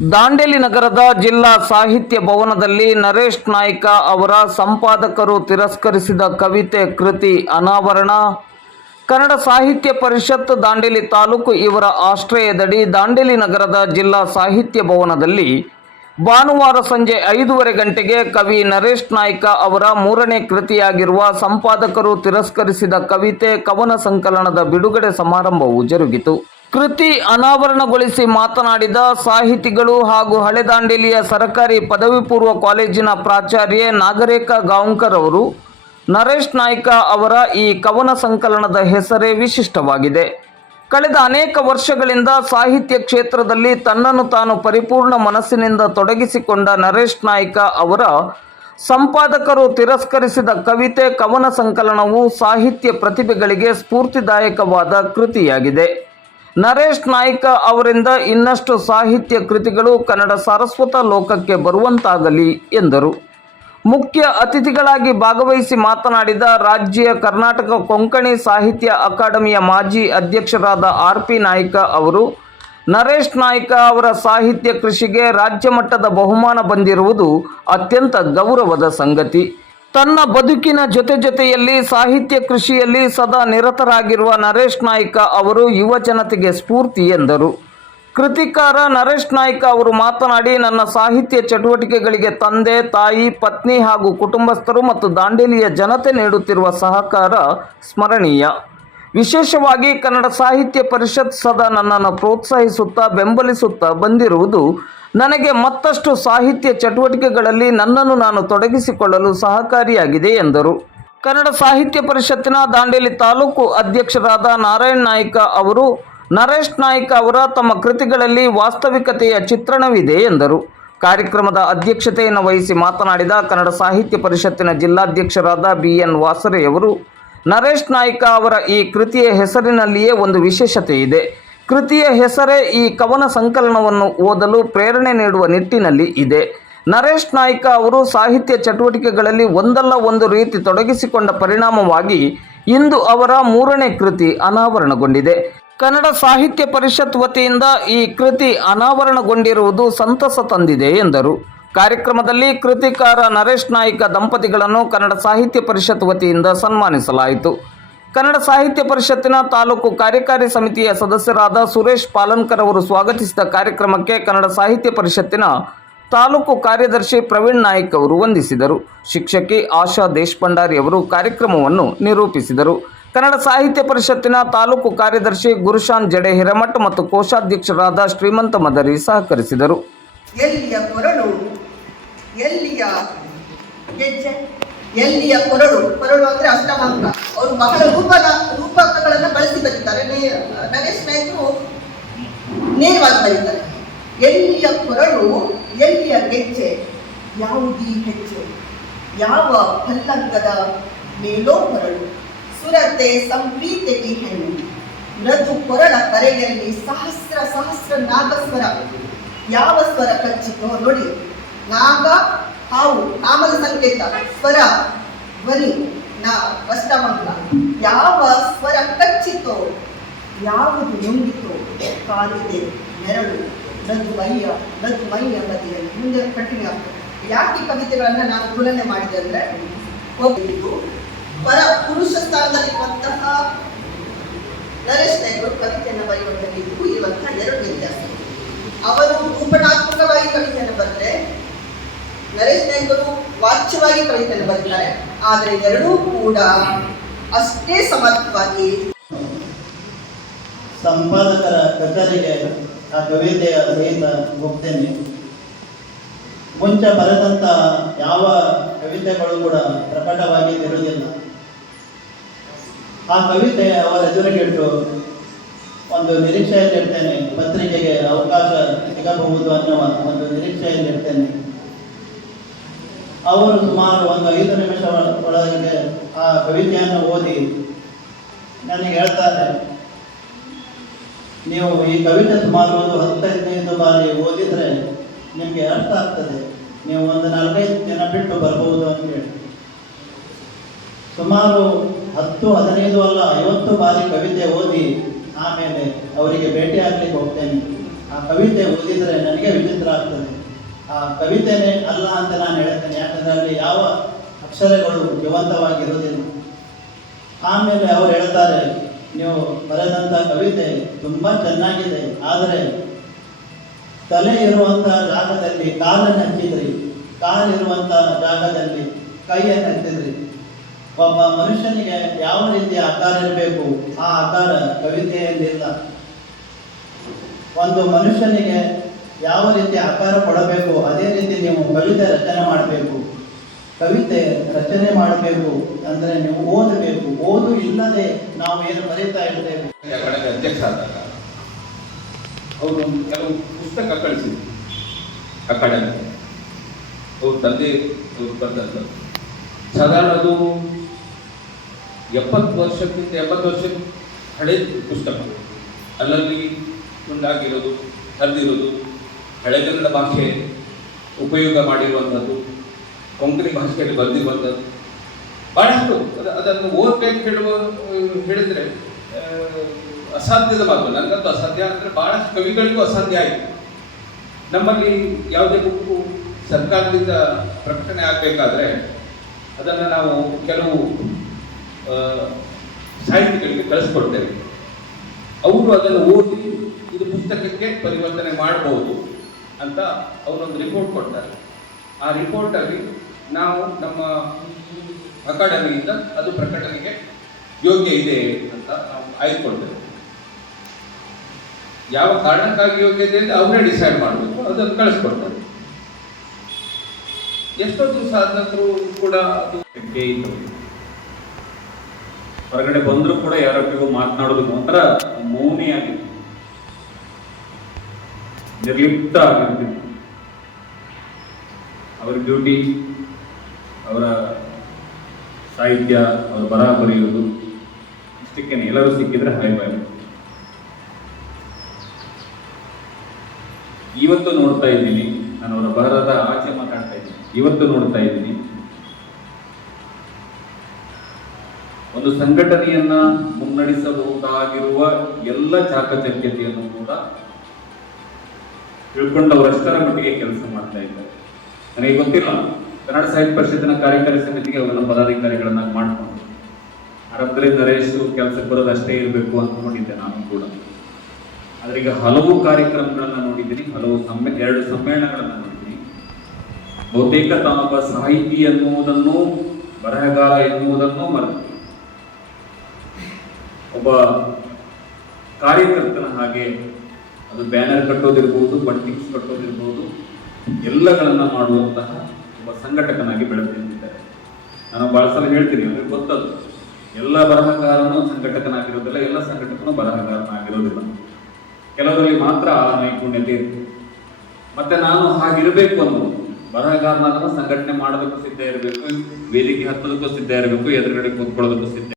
ದಾಂಡೇಲಿ ನಗರದ ಜಿಲ್ಲಾ ಸಾಹಿತ್ಯ ಭವನದಲ್ಲಿ ನರೇಶ್ ನಾಯ್ಕ ಅವರ ಸಂಪಾದಕರು ತಿರಸ್ಕರಿಸಿದ ಕವಿತೆ ಕೃತಿ ಅನಾವರಣ. ಕನ್ನಡ ಸಾಹಿತ್ಯ ಪರಿಷತ್ ದಾಂಡೇಲಿ ತಾಲೂಕು ಇವರ ಆಶ್ರಯದಡಿ ದಾಂಡೇಲಿ ನಗರದ ಜಿಲ್ಲಾ ಸಾಹಿತ್ಯ ಭವನದಲ್ಲಿ ಭಾನುವಾರ ಸಂಜೆ ಐದೂವರೆ ಗಂಟೆಗೆ ಕವಿ ನರೇಶ್ ನಾಯ್ಕ ಅವರ ಮೂರನೇ ಕೃತಿಯಾಗಿರುವ ಸಂಪಾದಕರು ತಿರಸ್ಕರಿಸಿದ ಕವಿತೆ ಕವನ ಸಂಕಲನದ ಬಿಡುಗಡೆ ಸಮಾರಂಭವು ಜರುಗಿತು. ಕೃತಿ ಅನಾವರಣಗೊಳಿಸಿ ಮಾತನಾಡಿದ ಸಾಹಿತಿಗಳು ಹಾಗೂ ಹಳೆದಾಂಡೇಲಿಯ ಸರ್ಕಾರಿ ಪದವಿ ಪೂರ್ವ ಕಾಲೇಜಿನ ಪ್ರಾಚಾರ್ಯೆ ನಾಗರೇಖ ಗಾಂವ್ಕರ್ ಅವರು, ನರೇಶ್ ನಾಯ್ಕ ಅವರ ಈ ಕವನ ಸಂಕಲನದ ಹೆಸರೇ ವಿಶಿಷ್ಟವಾಗಿದೆ. ಕಳೆದ ಅನೇಕ ವರ್ಷಗಳಿಂದ ಸಾಹಿತ್ಯ ಕ್ಷೇತ್ರದಲ್ಲಿ ತನ್ನನ್ನು ತಾನು ಪರಿಪೂರ್ಣ ಮನಸ್ಸಿನಿಂದ ತೊಡಗಿಸಿಕೊಂಡ ನರೇಶ್ ನಾಯ್ಕ ಅವರ ಸಂಪಾದಕರು ತಿರಸ್ಕರಿಸಿದ ಕವಿತೆ ಕವನ ಸಂಕಲನವು ಸಾಹಿತ್ಯ ಪ್ರತಿಭೆಗಳಿಗೆ ಸ್ಫೂರ್ತಿದಾಯಕವಾದ ಕೃತಿಯಾಗಿದೆ. ನರೇಶ್ ನಾಯ್ಕ ಅವರಿಂದ ಇನ್ನಷ್ಟು ಸಾಹಿತ್ಯ ಕೃತಿಗಳು ಕನ್ನಡ ಸಾರಸ್ವತ ಲೋಕಕ್ಕೆ ಬರುವಂತಾಗಲಿ ಎಂದರು. ಮುಖ್ಯ ಅತಿಥಿಗಳಾಗಿ ಭಾಗವಹಿಸಿ ಮಾತನಾಡಿದ ರಾಜ್ಯ ಕರ್ನಾಟಕ ಕೊಂಕಣಿ ಸಾಹಿತ್ಯ ಅಕಾಡೆಮಿಯ ಮಾಜಿ ಅಧ್ಯಕ್ಷರಾದ ಆರ್ ಪಿ ನಾಯ್ಕ ಅವರು, ನರೇಶ್ ನಾಯ್ಕ ಅವರ ಸಾಹಿತ್ಯ ಕೃಷಿಗೆ ರಾಜ್ಯ ಮಟ್ಟದ ಬಹುಮಾನ ಬಂದಿರುವುದು ಅತ್ಯಂತ ಗೌರವದ ಸಂಗತಿ. ತನ್ನ ಬದುಕಿನ ಜೊತೆ ಜೊತೆಯಲ್ಲಿ ಸಾಹಿತ್ಯ ಕೃಷಿಯಲ್ಲಿ ಸದಾ ನಿರತರಾಗಿರುವ ನರೇಶ್ ನಾಯ್ಕ ಅವರು ಯುವ ಜನತೆಗೆ ಸ್ಫೂರ್ತಿ ಎಂದರು. ಕೃತಿಕಾರ ನರೇಶ್ ನಾಯ್ಕ ಅವರು ಮಾತನಾಡಿ, ನನ್ನ ಸಾಹಿತ್ಯ ಚಟುವಟಿಕೆಗಳಿಗೆ ತಂದೆ, ತಾಯಿ, ಪತ್ನಿ ಹಾಗೂ ಕುಟುಂಬಸ್ಥರು ಮತ್ತು ದಾಂಡೇಲಿಯ ಜನತೆ ನೀಡುತ್ತಿರುವ ಸಹಕಾರ ಸ್ಮರಣೀಯ. ವಿಶೇಷವಾಗಿ ಕನ್ನಡ ಸಾಹಿತ್ಯ ಪರಿಷತ್ ಸದಾ ನನ್ನನ್ನು ಪ್ರೋತ್ಸಾಹಿಸುತ್ತಾ ಬೆಂಬಲಿಸುತ್ತಾ ಬಂದಿರುವುದು ನನಗೆ ಮತ್ತಷ್ಟು ಸಾಹಿತ್ಯ ಚಟುವಟಿಕೆಗಳಲ್ಲಿ ನನ್ನನ್ನು ನಾನು ತೊಡಗಿಸಿಕೊಳ್ಳಲು ಸಹಕಾರಿಯಾಗಿದೆ ಎಂದರು. ಕನ್ನಡ ಸಾಹಿತ್ಯ ಪರಿಷತ್ತಿನ ದಾಂಡೇಲಿ ತಾಲೂಕು ಅಧ್ಯಕ್ಷರಾದ ನಾರಾಯಣ್ ನಾಯ್ಕ ಅವರು, ನರೇಶ್ ನಾಯ್ಕ ಅವರ ತಮ್ಮ ಕೃತಿಗಳಲ್ಲಿ ವಾಸ್ತವಿಕತೆಯ ಚಿತ್ರಣವಿದೆ ಎಂದರು. ಕಾರ್ಯಕ್ರಮದ ಅಧ್ಯಕ್ಷತೆಯನ್ನು ವಹಿಸಿ ಮಾತನಾಡಿದ ಕನ್ನಡ ಸಾಹಿತ್ಯ ಪರಿಷತ್ತಿನ ಜಿಲ್ಲಾಧ್ಯಕ್ಷರಾದ ಬಿ ಎನ್ ವಾಸರೆಯವರು, ನರೇಶ್ ನಾಯ್ಕ ಅವರ ಈ ಕೃತಿಯ ಹೆಸರಿನಲ್ಲಿಯೇ ಒಂದು ವಿಶೇಷತೆ ಇದೆ ಕೃತಿಯ ಹೆಸರೇ ಈ ಕವನ ಸಂಕಲನವನ್ನು ಓದಲು ಪ್ರೇರಣೆ ನೀಡುವ ನಿಟ್ಟಿನಲ್ಲಿ ಇದೆ. ನರೇಶ್ ನಾಯ್ಕ ಅವರು ಸಾಹಿತ್ಯ ಚಟುವಟಿಕೆಗಳಲ್ಲಿ ಒಂದಲ್ಲ ಒಂದು ರೀತಿ ತೊಡಗಿಸಿಕೊಂಡ ಪರಿಣಾಮವಾಗಿ ಇಂದು ಅವರ ಮೂರನೇ ಕೃತಿ ಅನಾವರಣಗೊಂಡಿದೆ. ಕನ್ನಡ ಸಾಹಿತ್ಯ ಪರಿಷತ್ ವತಿಯಿಂದ ಈ ಕೃತಿ ಅನಾವರಣಗೊಂಡಿರುವುದು ಸಂತಸ ತಂದಿದೆ ಎಂದರು. ಕಾರ್ಯಕ್ರಮದಲ್ಲಿ ಕೃತಿಕಾರ ನರೇಶ್ ನಾಯ್ಕ ದಂಪತಿಗಳನ್ನು ಕನ್ನಡ ಸಾಹಿತ್ಯ ಪರಿಷತ್ ವತಿಯಿಂದ ಸನ್ಮಾನಿಸಲಾಯಿತು. ಕನ್ನಡ ಸಾಹಿತ್ಯ ಪರಿಷತ್ತಿನ ತಾಲೂಕು ಕಾರ್ಯಕಾರಿ ಸಮಿತಿಯ ಸದಸ್ಯರಾದ ಸುರೇಶ್ ಪಾಲನ್ಕರ್ ಅವರು ಸ್ವಾಗತಿಸಿದ ಕಾರ್ಯಕ್ರಮಕ್ಕೆ ಕನ್ನಡ ಸಾಹಿತ್ಯ ಪರಿಷತ್ತಿನ ತಾಲೂಕು ಕಾರ್ಯದರ್ಶಿ ಪ್ರವೀಣ್ ನಾಯ್ಕ್ ಅವರು ವಂದಿಸಿದರು. ಶಿಕ್ಷಕಿ ಆಶಾ ದೇಶಪಂಡಾರಿ ಅವರು ಕಾರ್ಯಕ್ರಮವನ್ನು ನಿರೂಪಿಸಿದರು. ಕನ್ನಡ ಸಾಹಿತ್ಯ ಪರಿಷತ್ತಿನ ತಾಲೂಕು ಕಾರ್ಯದರ್ಶಿ ಗುರುಶಾನ್ ಜಡೆ ಹಿರಮಠ್ ಮತ್ತು ಕೋಶಾಧ್ಯಕ್ಷರಾದ ಶ್ರೀಮಂತ ಮದರಿ ಸಹಕರಿಸಿದರು. ಎಲ್ಲಿಯ ಎಲ್ಲಿಯ ಕೊರಳು? ಕೊರಳು ಅಂದ್ರೆ ಅಷ್ಟಮಾಂಕ ಅವರು ಬಹಳ ರೂಪದ, ರೂಪಕಗಳನ್ನು ಬಳಸಿ ಬರೀತಾರೆ ನಗೇಶ್ ನಾಯ್ಕರು ನೇರವಾಗಿ ಬರೀತಾರೆ ಎಲ್ಲಿಯ ಕೊರಳು, ಎಲ್ಲಿಯ ಗೆಜ್ಜೆ ಯಾವುದೀ ಹೆಜ್ಜೆ. ಯಾವ ಪಲ್ಲಂಗದ ಮೇಲೋ ಕೊರಳು. ಸುರತೆ ಸಂಪ್ರೀತೆ ಹೆಣ್ಣು. ಮೃದು ಕೊರಳ ಕರೆಯಲ್ಲಿ ಸಹಸ್ರ ಸಹಸ್ರ ನಾಗಸ್ವರ. ಯಾವ ಸ್ವರ ಕಚ್ಚಿತೋ ನೋಡಿ. ನಾಗ ಹಾವು, ನಾಮದ ಸಂಕೇತ, ಸ್ವರ, ಧ್ವನಿ, ನಾ ಯಾವ ಸ್ವರ ಕಚ್ಚಿತೋ ಯಾವುದು ನುಂಗಿತೋ ಕಾಲಿದೆ ನೆರಳು ನದು ಮೈಯ ನದು ಮೈಯ ಬದಿಯಲ್ಲಿ ಮುಂದೆ ಕಠಿಣ. ಯಾಕೆ ಕವಿತೆಗಳನ್ನ ನಾನು ತುಲನೆ ಮಾಡಿದೆ ಅಂದ್ರೆ, ಒಬ್ಬರು ಪರ ಪುರುಷ ಸ್ಥಾನದಲ್ಲಿರುವಂತಹ ನರೇಶ್ ನಾಯ್ಕರು ಕವಿತೆಯನ್ನು ಬರೆಯುವಂತಹ ಇರುವಂತಹ ಎರಡು ವ್ಯತ್ಯಾಸ. ಅವರು ಉಪನಾತ್ಮಕವಾಗಿ ಕವಿತೆಯನ್ನು ಬರೆದ್ರೆ ನರೇಶ್ ನಾಯ್ಕರು ವಾಚ್ಯವಾಗಿ ಕವಿತೆಯನ್ನು ಬರೀತಾರೆ ಆದರೆ ಎರಡೂ ಕೂಡ ಅಷ್ಟೇ ಸಮರ್ಥವಾಗಿ ಸಂಪಾದಕರ ಕಚೇರಿಗೆ ಆ ಕವಿತೆಯ ಸಹಿತ ಹೋಗ್ತೇನೆ. ಮುಂಚೆ ಬರೆದಂಥ ಯಾವ ಕವಿತೆಗಳು ಕೂಡ ಪ್ರಕಟವಾಗಿ ಇರುವುದಿಲ್ಲ. ಆ ಕವಿತೆ ಅವರ ಎದುರಿಗಿಟ್ಟು ಒಂದು ನಿರೀಕ್ಷೆಯಲ್ಲಿರ್ತೇನೆ. ಪತ್ರಿಕೆಗೆ ಅವಕಾಶ ಸಿಗಬಹುದು ಅನ್ನುವ ಒಂದು ನಿರೀಕ್ಷೆಯಲ್ಲಿರ್ತೇನೆ. ಅವರು ಸುಮಾರು ಒಂದು ಐದು ನಿಮಿಷ ಒಳಗೆ ಆ ಕವಿತೆಯನ್ನು ಓದಿ ನನಗೆ ಹೇಳ್ತಾರೆ ನೀವು ಈ ಕವಿತೆ ಸುಮಾರು ಒಂದು ಹತ್ತೈದು ಬಾರಿ ಓದಿದರೆ ನಿಮಗೆ ಅರ್ಥ ಆಗ್ತದೆ. ನೀವು ಒಂದು ನಾಲ್ಕೈದು ದಿನ ಬಿಟ್ಟು ಬರ್ಬೋದು ಅಂತ ಹೇಳಿ. ಸುಮಾರು ಹತ್ತು, ಹದಿನೈದು ಅಲ್ಲ, ಐವತ್ತು ಬಾರಿ ಕವಿತೆ ಓದಿ ಆಮೇಲೆ ಅವರಿಗೆ ಭೇಟಿ ಆಗ್ಲಿಕ್ಕೆ ಹೋಗ್ತೇನೆ. ಆ ಕವಿತೆ ಓದಿದರೆ ನನಗೆ ವಿಚಿತ್ರ ಆಗ್ತದೆ. ಕವಿತೆನೇ ಅಲ್ಲ ಅಂತ ನಾನು ಹೇಳ್ತೇನೆ ಯಾಕಂದ್ರೆ ಅಲ್ಲಿ ಯಾವ ಅಕ್ಷರಗಳು ಜೀವಂತವಾಗಿರುವುದಿಲ್ಲ. ಆಮೇಲೆ ಅವ್ರು ಹೇಳ್ತಾರೆ, ನೀವು ಬರೆದಂಥ ಕವಿತೆ ತುಂಬ ಚೆನ್ನಾಗಿದೆ, ಆದರೆ ತಲೆ ಇರುವಂತಹ ಜಾಗದಲ್ಲಿ ಕಾಲನ್ನು ಹಚ್ಚಿದ್ರಿ, ಕಾಲಿರುವಂಥ ಜಾಗದಲ್ಲಿ ಕೈಯನ್ನು ಹಚ್ಚಿದ್ರಿ. ಒಬ್ಬ ಮನುಷ್ಯನಿಗೆ ಯಾವ ರೀತಿಯ ಆಕಾರ ಇರಬೇಕು, ಆ ಆಕಾರ ಕವಿತೆಯಲ್ಲಿಲ್ಲ. ಒಂದು ಮನುಷ್ಯನಿಗೆ ಯಾವ ರೀತಿ ಆಕಾರ ಕೊಡಬೇಕು ಅದೇ ರೀತಿ ನೀವು ಕವಿತೆ ರಚನೆ ಮಾಡಬೇಕು. ಕವಿತೆ ರಚನೆ ಮಾಡಬೇಕು ಅಂದರೆ ನೀವು ಓದಬೇಕು. ಓದು ಇಲ್ಲದೆ ನಾವು ಏನು ಬರೀತಾ ಇರ್ತೇವೆ? ಅಧ್ಯಕ್ಷ ಅವರು ಕೆಲವು ಪುಸ್ತಕ ಕಳಿಸಿದ್ರು. ಅಕಾಡೆಮಿ. ಅವ್ರ ತಂದೆ ಬರೆದದ್ದು ಸಾಧಾರಣ ಅದು ಎಪ್ಪತ್ತು ವರ್ಷಕ್ಕಿಂತ ಎಪ್ಪತ್ತು ವರ್ಷ ಹಳೆ ಪುಸ್ತಕ. ಅಲ್ಲಲ್ಲಿ ತುಂಡಾಗಿರೋದು, ಹರಿದಿರೋದು. ಹಳೆಗನ್ನಡ ಭಾಷೆ ಉಪಯೋಗ ಮಾಡಿರುವಂಥದ್ದು, ಕೊಂಕಣಿ ಭಾಷೆಯಲ್ಲಿ ಬರೆದಿರುವಂಥದ್ದು ಬಹಳಷ್ಟು ಅದ- ಅದನ್ನು ಓದಬೇಕು ಹೇಳುವ, ಹೇಳಿದ್ರೆ ಅಸಾಧ್ಯದ ಮಾತು. ನನಗಂತೂ ಅಸಾಧ್ಯ ಅಂದರೆ ಬಹಳಷ್ಟು ಕವಿಗಳಿಗೂ ಅಸಾಧ್ಯ ಆಯಿತು. ನಮ್ಮಲ್ಲಿ ಯಾವುದೇ ಬುಕ್ಕು ಸರ್ಕಾರದಿಂದ ಪ್ರಕಟಣೆ ಆಗಬೇಕಾದ್ರೆ ಅದನ್ನು ನಾವು ಕೆಲವು ಸಾಹಿತಿಗಳಿಗೆ ಕಳಿಸ್ಕೊಡ್ತೇವೆ. ಅವರು ಅದನ್ನು ಓದಿ ಇದು ಪುಸ್ತಕಕ್ಕೆ ಪರಿವರ್ತನೆ ಮಾಡಬಹುದು ಅಂತ ಅವರೊಂದು ರಿಪೋರ್ಟ್ ಕೊಡ್ತಾರೆ. ಆ ರಿಪೋರ್ಟಲ್ಲಿ ನಾವು ನಮ್ಮ ಅಕಾಡೆಮಿಯಿಂದ ಅದು ಪ್ರಕಟಣೆಗೆ ಯೋಗ್ಯ ಇದೆ ಅಂತ ನಾವು ಆಯ್ದುಕೊಳ್ತೇವೆ. ಯಾವ ಕಾರಣಕ್ಕಾಗಿ ಯೋಗ್ಯ ಇದೆ ಅವರೇ ಡಿಸೈಡ್ ಮಾಡಬೇಕು, ಅದನ್ನು ಕಳಿಸ್ಕೊಡ್ತಾರೆ. ಎಷ್ಟೋ ದಿವಸ ಆದ ನಂತರ ಕೂಡ ಅದು ಹೊರಗಡೆ ಬಂದರೂ ಕೂಡ ಯಾರೊಟ್ಟಿಗೂ ಮಾತನಾಡೋದು ಮಾತ್ರ ಮೌನಿಯಾಗಿತ್ತು ನಿರ್ಲಿಪ್ತ ಆಗಿರ್ತಿತ್ತು ಅವರ ಡ್ಯೂಟಿ ಅವರ ಸಾಹಿತ್ಯ, ಅವರ ಬರ ಬರೆಯುವುದು, ಇಷ್ಟಕ್ಕೆ ಎಲ್ಲರೂ ಸಿಕ್ಕಿದ್ರೆ ಹಾಯ್ ಬಾಯ್ ಇವತ್ತು ನೋಡ್ತಾ ಇದ್ದೀನಿ, ನಾನು ಅವರ ಬರದ ಆಚೆ ಮಾತಾಡ್ತಾ ಇದ್ದೀನಿ. ಇವತ್ತು ನೋಡ್ತಾ ಇದ್ದೀನಿ. ಒಂದು ಸಂಘಟನೆಯನ್ನ ಮುನ್ನಡೆಸಬಹುದಾಗಿರುವ ಎಲ್ಲ ಚಾಕಚಕ್ಯತೆಯನ್ನು ಕೂಡ ತಿಳ್ಕೊಂಡವರಷ್ಟರ ಮಟ್ಟಿಗೆ ಕೆಲಸ ಮಾಡ್ತಾ ಇದ್ದಾರೆ. ನನಗೆ ಗೊತ್ತಿಲ್ಲ, ಕನ್ನಡ ಸಾಹಿತ್ಯ ಪರಿಷತ್ತಿನ ಕಾರ್ಯಕಾರಿ ಸಮಿತಿಗೆ ಅವರನ್ನ ಪದಾಧಿಕಾರಿಗಳನ್ನ ಮಾಡಿಕೊಂಡು ಆರಂಭದಲ್ಲಿ ನರೇಶ್ ಕೆಲಸಕ್ಕೆ ಬರೋದು ಅಷ್ಟೇ ಇರಬೇಕು ಅಂದ್ಕೊಂಡಿದ್ದೆ ನಾನು ಕೂಡ. ಆದರೆ ಈಗ ಹಲವು ಕಾರ್ಯಕ್ರಮಗಳನ್ನು ನೋಡಿದ್ದೀನಿ, ಹಲವು ಸಮ್ಮೆ, ಎರಡು ಸಮ್ಮೇಳನಗಳನ್ನು ನೋಡಿದ್ದೀನಿ. ಬಹುತೇಕ ತಾನೊಬ್ಬ ಸಾಹಿತಿ ಎನ್ನುವುದನ್ನು, ಬರಹಗಾರ ಎನ್ನುವುದನ್ನು ಮರೆತು. ಒಬ್ಬ ಕಾರ್ಯಕರ್ತನ ಹಾಗೆ ಅದು ಬ್ಯಾನರ್ ಕಟ್ಟೋದಿರ್ಬೋದು ಬಂಟಿಂಗ್ಸ್ ಕಟ್ಟೋದಿರ್ಬೋದು, ಎಲ್ಲಗಳನ್ನು ಮಾಡುವಂತಹ ಒಬ್ಬ ಸಂಘಟಕನಾಗಿ ಬೆಳೆದಿದ್ದಾರೆ ನಾನು ಭಾಳ ಸಲ ಹೇಳ್ತೀನಿ ಅವ್ರಿಗೆ ಗೊತ್ತದು. ಎಲ್ಲ ಬರಹಗಾರನೂ ಸಂಘಟಕನಾಗಿರೋದಿಲ್ಲ, ಎಲ್ಲ ಸಂಘಟಕನೂ ಬರಹಗಾರನಾಗಿರೋದಿಲ್ಲ. ಕೆಲವರಲ್ಲಿ ಮಾತ್ರ ಆ ನೈಪುಣ್ಯತೆ ಇತ್ತು ಮತ್ತೆ ನಾನು ಹಾಗಿರಬೇಕು ಅನ್ನೋದು. ಬರಹಗಾರನಾದ್ರೂ ಸಂಘಟನೆ ಮಾಡೋದಕ್ಕೂ ಸಿದ್ಧ ಇರಬೇಕು, ವೇದಿಕೆ ಹತ್ತೋದಕ್ಕೂ ಸಿದ್ಧ ಇರಬೇಕು, ಎದುರುಗಡೆ ಕೂತ್ಕೊಳ್ಳೋದಕ್ಕೂ ಸಿದ್ಧ